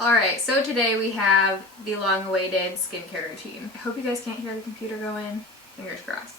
Alright, so today we have the long-awaited skincare routine. I hope you guys can't hear the computer going. Fingers crossed.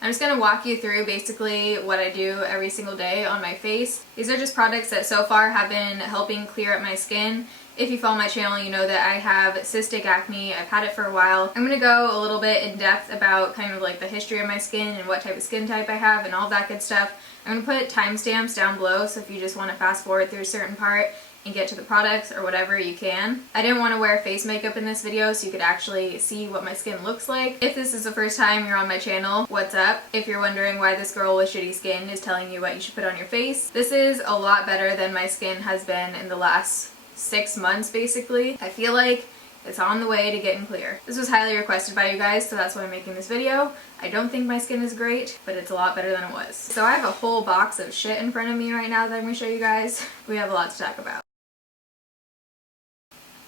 I'm just going to walk you through basically what I do every single day on my face. These are just products that so far have been helping clear up my skin. If you follow my channel, you know that I have cystic acne. I've had it for a while. I'm going to go a little bit in depth about kind of like the history of my skin and what type of skin type I have and all that good stuff. I'm going to put timestamps down below, so if you just want to fast forward through a certain part and get to the products or whatever, you can. I didn't want to wear face makeup in this video so you could actually see what my skin looks like. If this is the first time you're on my channel, what's up? If you're wondering why this girl with shitty skin is telling you what you should put on your face, this is a lot better than my skin has been in the last 6 months basically. I feel like it's on the way to getting clear. This was highly requested by you guys, so that's why I'm making this video. I don't think my skin is great, but it's a lot better than it was. So I have a whole box of shit in front of me right now that I'm going to show you guys. We have a lot to talk about.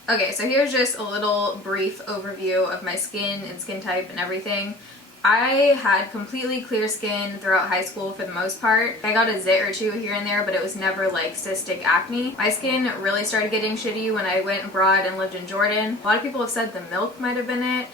Okay, so here's just a little brief overview of my skin and skin type and everything. I had completely clear skin throughout high school for the most part. I got a zit or two here and there, but it was never like cystic acne. My skin really started getting shitty when I went abroad and lived in Jordan. A lot of people have said the milk might have been it.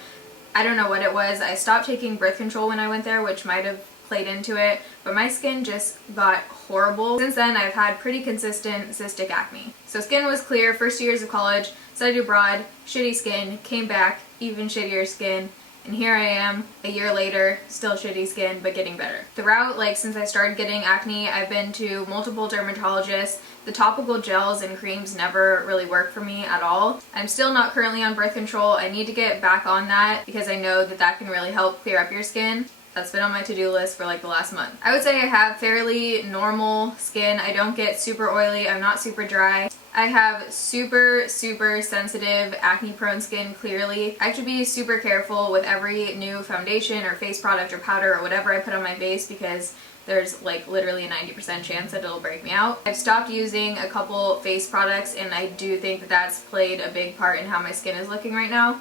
I don't know what it was. I stopped taking birth control when I went there, which might have played into it, but my skin just got horrible. Since then, I've had pretty consistent cystic acne. So skin was clear, first years of college, studied abroad, shitty skin, came back, even shittier skin, and here I am a year later, still shitty skin, but getting better. Throughout, since I started getting acne, I've been to multiple dermatologists. The topical gels and creams never really work for me at all. I'm still not currently on birth control. I need to get back on that because I know that that can really help clear up your skin. That's been on my to-do list for the last month. I would say I have fairly normal skin. I don't get super oily. I'm not super dry. I have super sensitive acne prone skin clearly. I have to be super careful with every new foundation or face product or powder or whatever I put on my face because there's literally a 90% chance that it'll break me out. I've stopped using a couple face products and I do think that that's played a big part in how my skin is looking right now.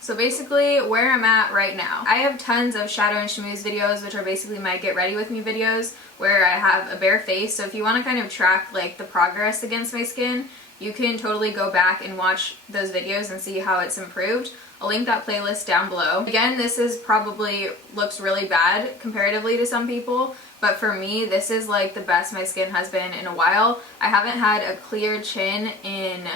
So basically where I'm at right now, I have tons of shadow and schmooze videos, which are basically my get ready with me videos where I have a bare face. So if you want to kind of track the progress against my skin, you can totally go back and watch those videos and see how it's improved. I'll link that playlist down below. Again, this is probably looks really bad comparatively to some people, but for me, this is the best my skin has been in a while. I haven't had a clear chin in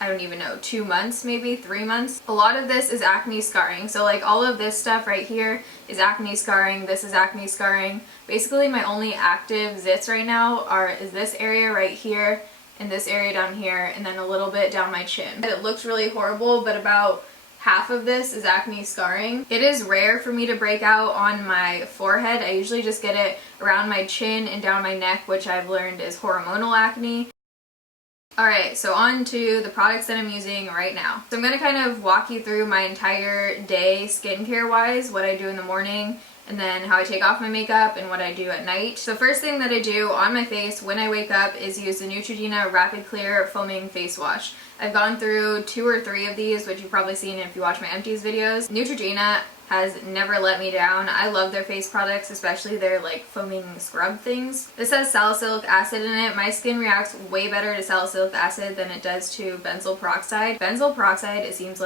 I don't even know, 2 months, maybe 3 months. A lot of this is acne scarring. So all of this stuff right here is acne scarring. This is acne scarring. Basically my only active zits right now is this area right here and this area down here and then a little bit down my chin. It looks really horrible, but about half of this is acne scarring. It is rare for me to break out on my forehead. I usually just get it around my chin and down my neck, which I've learned is hormonal acne. Alright, so on to the products that I'm using right now. So I'm going to kind of walk you through my entire day skincare wise, what I do in the morning, and then how I take off my makeup and what I do at night. So first thing that I do on my face when I wake up is use the Neutrogena Rapid Clear Foaming Face Wash. I've gone through 2 or 3 of these, which you've probably seen if you watch my empties videos. Neutrogena has never let me down. I love their face products, especially their foaming scrub things. This has salicylic acid in it. My skin reacts way better to salicylic acid than it does to benzoyl peroxide. Benzoyl peroxide, it seems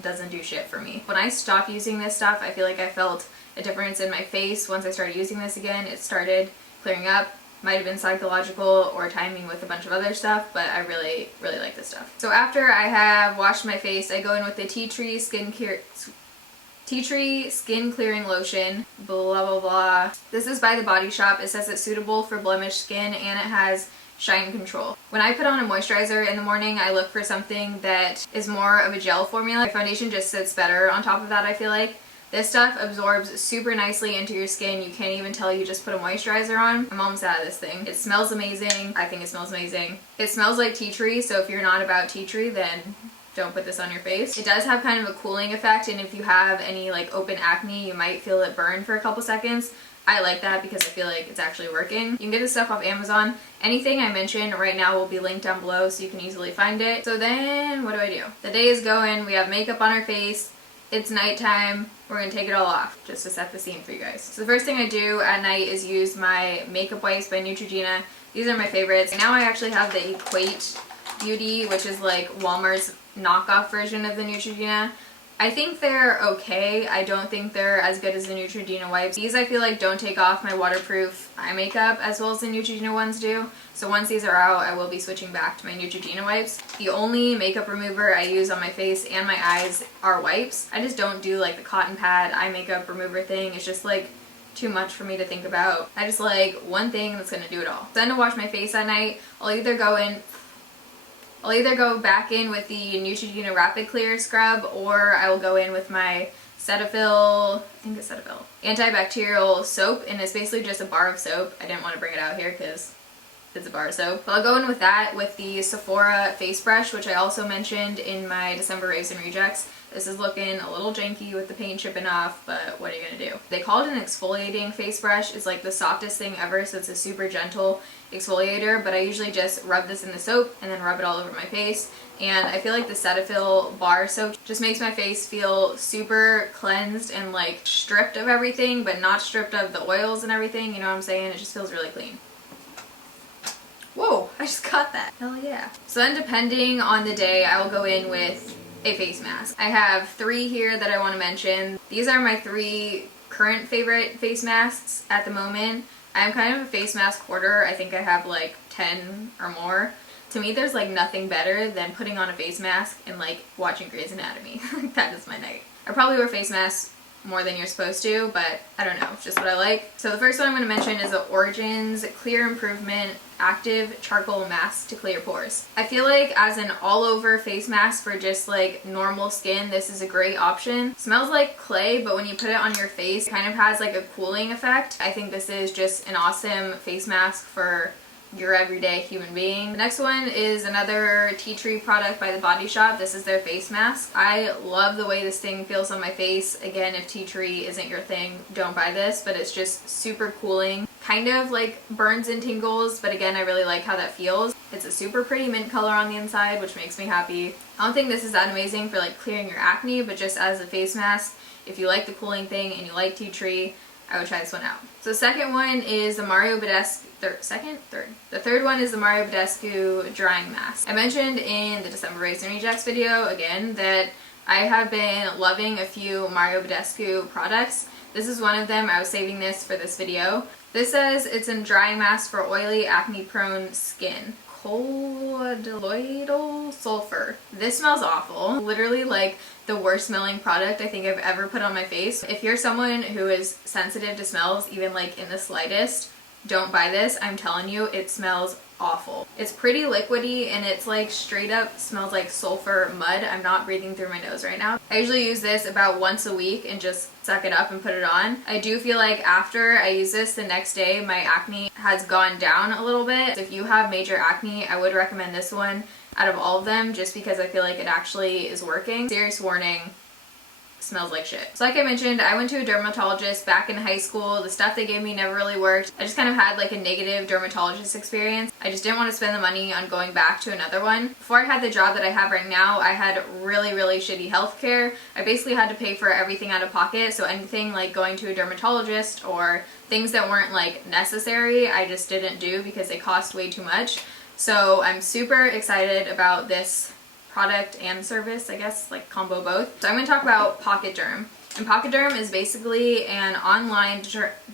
doesn't do shit for me. When I stopped using this stuff, I feel like I felt a difference in my face. Once I started using this again, it started clearing up. Might have been psychological or timing with a bunch of other stuff, but I really like this stuff. So after I have washed my face, I go in with the Tea Tree Skin Clearing Lotion, blah blah blah. This is by The Body Shop. It says it's suitable for blemished skin and it has shine control. When I put on a moisturizer in the morning, I look for something that is more of a gel formula. My foundation just sits better on top of that, I feel like. This stuff absorbs super nicely into your skin. You can't even tell you just put a moisturizer on. I'm almost out of this thing. It smells amazing. I think it smells amazing. It smells like tea tree, so if you're not about tea tree, then don't put this on your face. It does have kind of a cooling effect, and if you have any open acne, you might feel it burn for a couple seconds. I like that because I feel like it's actually working. You can get this stuff off Amazon. Anything I mention right now will be linked down below so you can easily find it. So then, what do? The day is going, we have makeup on our face, It's nighttime. We're gonna take it all off just to set the scene for you guys. So the first thing I do at night is use my makeup wipes by Neutrogena. These are my favorites. Now I actually have the Equate Beauty, which is like Walmart's knockoff version of the Neutrogena. I think they're okay. I don't think they're as good as the Neutrogena wipes. These I feel like don't take off my waterproof eye makeup as well as the Neutrogena ones do. So once these are out, I will be switching back to my Neutrogena wipes. The only makeup remover I use on my face and my eyes are wipes. I just don't do like the cotton pad eye makeup remover thing. It's just like too much for me to think about. I just like one thing that's gonna do it all. Then to wash my face at night, I'll either go back in with the Neutrogena Rapid Clear Scrub, or I will go in with my Cetaphil, I think it's Cetaphil, antibacterial soap, and it's basically just a bar of soap. I didn't want to bring it out here because it's a bar of soap. But I'll go in with that with the Sephora face brush, which I also mentioned in my December Raves and Rejects. This is looking a little janky with the paint chipping off, but what are you gonna do? They call it an exfoliating face brush. It's like the softest thing ever, so it's a super gentle exfoliator, but I usually just rub this in the soap and then rub it all over my face. And I feel like the Cetaphil bar soap just makes my face feel super cleansed and like stripped of everything, but not stripped of the oils and everything, you know what I'm saying? It just feels really clean. Whoa, I just got that. Hell yeah. So then depending on the day, I will go in with a face mask. I have 3 here that I want to mention. These are my 3 current favorite face masks at the moment. I'm kind of a face mask hoarder. I think I have like 10 or more. To me, there's like nothing better than putting on a face mask and like watching Grey's Anatomy. That is my night. I probably wear face masks more than you're supposed to, but I don't know, it's just what I like. So the first one I'm going to mention is the Origins Clear Improvement Active Charcoal Mask to Clear Pores. I feel like as an all-over face mask for just like normal skin, this is a great option. It smells like clay, but when you put it on your face, it kind of has like a cooling effect. I think this is just an awesome face mask for your everyday human being. The next one is another Tea Tree product by The Body Shop. This is their face mask. I love the way this thing feels on my face. Again, if tea tree isn't your thing, don't buy this, but it's just super cooling. Kind of like burns and tingles, but again, I really like how that feels. It's a super pretty mint color on the inside, which makes me happy. I don't think this is that amazing for like clearing your acne, but just as a face mask, if you like the cooling thing and you like tea tree, I would try this one out. So the second one is the Mario Badescu, The third one is the Mario Badescu Drying Mask. I mentioned in the December Raves and Rejects video, again, that I have been loving a few Mario Badescu products. This is one of them. I was saving this for this video. This says it's a drying mask for oily, acne-prone skin. Colloidal sulfur. This smells awful. Literally like the worst smelling product I think I've ever put on my face. If you're someone who is sensitive to smells, even like in the slightest, don't buy this. I'm telling you, it smells awful. It's pretty liquidy and it's like straight up smells like sulfur mud. I'm not breathing through my nose right now. I usually use this about once a week and just suck it up and put it on. I do feel like after I use this the next day, my acne has gone down a little bit. If you have major acne, I would recommend this one out of all of them just because I feel like it actually is working. Serious warning, smells like shit. So like I mentioned, I went to a dermatologist back in high school. The stuff they gave me never really worked. I just kind of had like a negative dermatologist experience. I just didn't want to spend the money on going back to another one. Before I had the job that I have right now, I had really shitty healthcare. I basically had to pay for everything out of pocket, so anything like going to a dermatologist or things that weren't like necessary, I just didn't do because they cost way too much. So I'm super excited about this product and service, I guess, like combo both. So I'm going to talk about Pocketderm. And Pocketderm is basically an online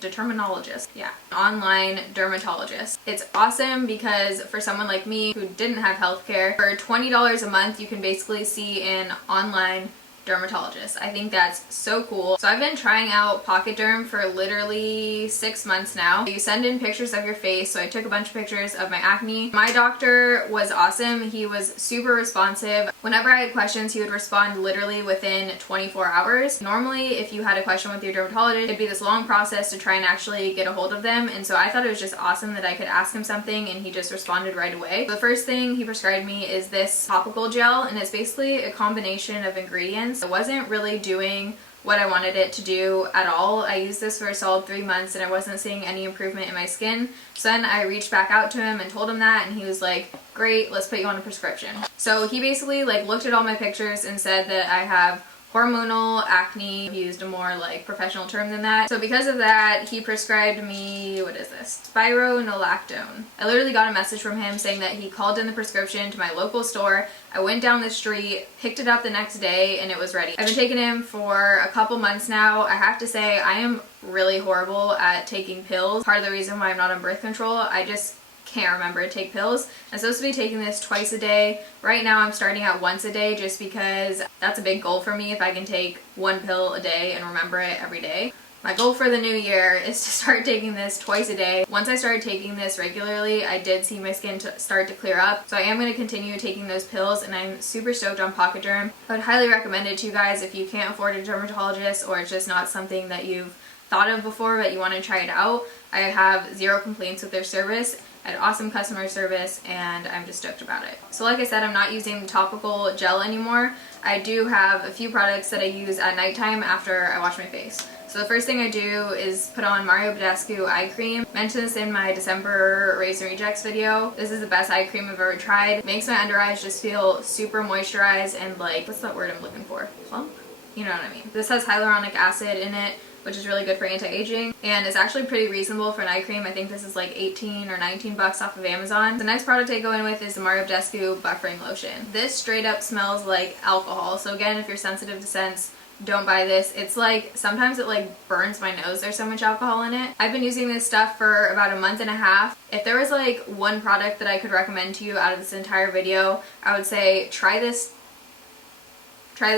dermatologist. Yeah, online dermatologist. It's awesome because for someone like me who didn't have healthcare, for $20 a month you can basically see an online dermatologist. I think that's so cool. So I've been trying out Pocketderm for literally 6 months now. You send in pictures of your face, so I took a bunch of pictures of my acne. My doctor was awesome. He was super responsive. Whenever I had questions, he would respond literally within 24 hours. Normally, if you had a question with your dermatologist, it'd be this long process to try and actually get a hold of them, and so I thought it was just awesome that I could ask him something and he just responded right away. The first thing he prescribed me is this topical gel, and it's basically a combination of ingredients. It wasn't really doing what I wanted it to do at all. I used this for a solid 3 months and I wasn't seeing any improvement in my skin. So then I reached back out to him and told him that, and he was like, great, let's put you on a prescription. So he basically like looked at all my pictures and said that I have hormonal acne. He used a more like professional term than that. So because of that, he prescribed me, what is this? Spironolactone. I literally got a message from him saying that he called in the prescription to my local store. I went down the street, picked it up the next day, and it was ready. I've been taking him for a couple months now. I have to say I am really horrible at taking pills. Part of the reason why I'm not on birth control, I just can't remember to take pills. I'm supposed to be taking this twice a day. Right now I'm starting at once a day just because that's a big goal for me if I can take one pill a day and remember it every day. My goal for the new year is to start taking this twice a day. Once I started taking this regularly, I did see my skin start to clear up. So I am going to continue taking those pills, and I'm super stoked on Pocketderm. I would highly recommend it to you guys if you can't afford a dermatologist or it's just not something that you've thought of before but you want to try it out. I have zero complaints with their service. I had awesome customer service and I'm just stoked about it. So like I said, I'm not using the topical gel anymore. I do have a few products that I use at nighttime after I wash my face. So the first thing I do is put on Mario Badescu eye cream. I mentioned this in my December Raise and Rejects video. This is the best eye cream I've ever tried. It makes my under eyes just feel super moisturized and like, what's that word I'm looking for? Plump? You know what I mean. This has hyaluronic acid in it, which is really good for anti-aging, and it's actually pretty reasonable for an eye cream. I think this is like 18 or 19 bucks off of Amazon. The next product I go in with is the Mario Badescu buffering lotion. This straight up smells like alcohol, so again, if you're sensitive to scents, don't buy this. It's like, sometimes it like burns my nose, there's so much alcohol in it. I've been using this stuff for about a month and a half. If there was like one product that I could recommend to you out of this entire video, I would say try this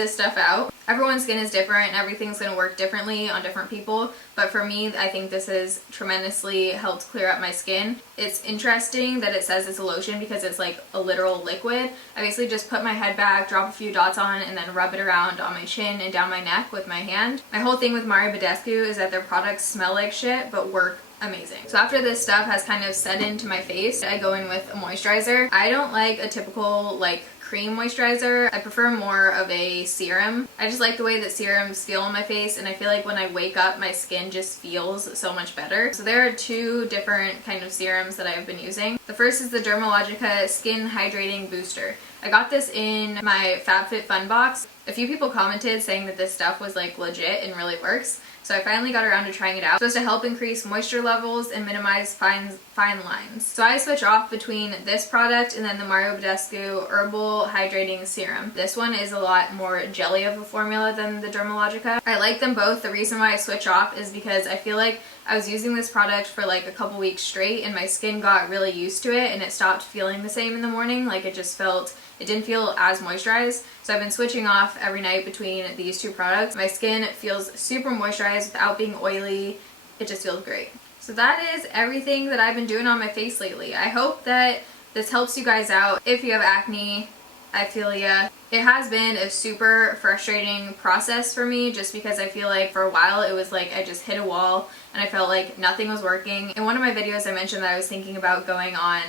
stuff out. Everyone's skin is different and everything's going to work differently on different people, but for me, I think this has tremendously helped clear up my skin. It's interesting that it says it's a lotion because it's like a literal liquid. I basically just put my head back, drop a few dots on, and then rub it around on my chin and down my neck with my hand. My whole thing with Mario Badescu is that their products smell like shit but work amazing. So after this stuff has kind of set into my face, I go in with a moisturizer. I don't like a typical like cream moisturizer. I prefer more of a serum. I just like the way that serums feel on my face, and I feel like when I wake up my skin just feels so much better. So there are two different kind of serums that I've been using. The first is the Dermalogica Skin Hydrating Booster. I got this in my FabFitFun box. A few people commented saying that this stuff was like legit and really works. So I finally got around to trying it out. It's supposed to help increase moisture levels and minimize fine lines. So I switch off between this product and then the Mario Badescu Herbal Hydrating Serum. This one is a lot more jelly of a formula than the Dermalogica. I like them both. The reason why I switch off is because I feel like I was using this product for like a couple weeks straight and my skin got really used to it and it stopped feeling the same in the morning. Like it didn't feel as moisturized. So I've been switching off every night between these two products. My skin feels super moisturized without being oily. It just feels great. So that is everything that I've been doing on my face lately. I hope that this helps you guys out. If you have acne, I feel ya. It has been a super frustrating process for me just because I feel like for a while it was like I just hit a wall and I felt like nothing was working. In one of my videos I mentioned that I was thinking about going on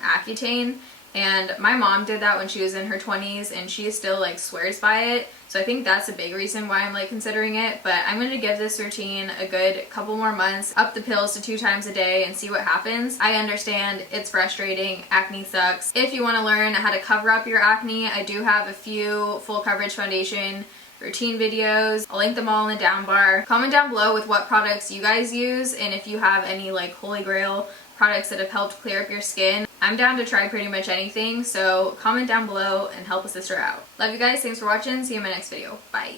Accutane, and my mom did that when she was in her 20s and she still like swears by it. So I think that's a big reason why I'm like considering it, but I'm going to give this routine a good couple more months, up the pills to 2 times a day and see what happens. I understand it's frustrating, acne sucks. If you want to learn how to cover up your acne, I do have a few full coverage foundation routine videos. I'll link them all in the down bar. Comment down below with what products you guys use and if you have any like holy grail products that have helped clear up your skin. I'm down to try pretty much anything, so comment down below and help a sister out. Love you guys, thanks for watching, see you in my next video. Bye.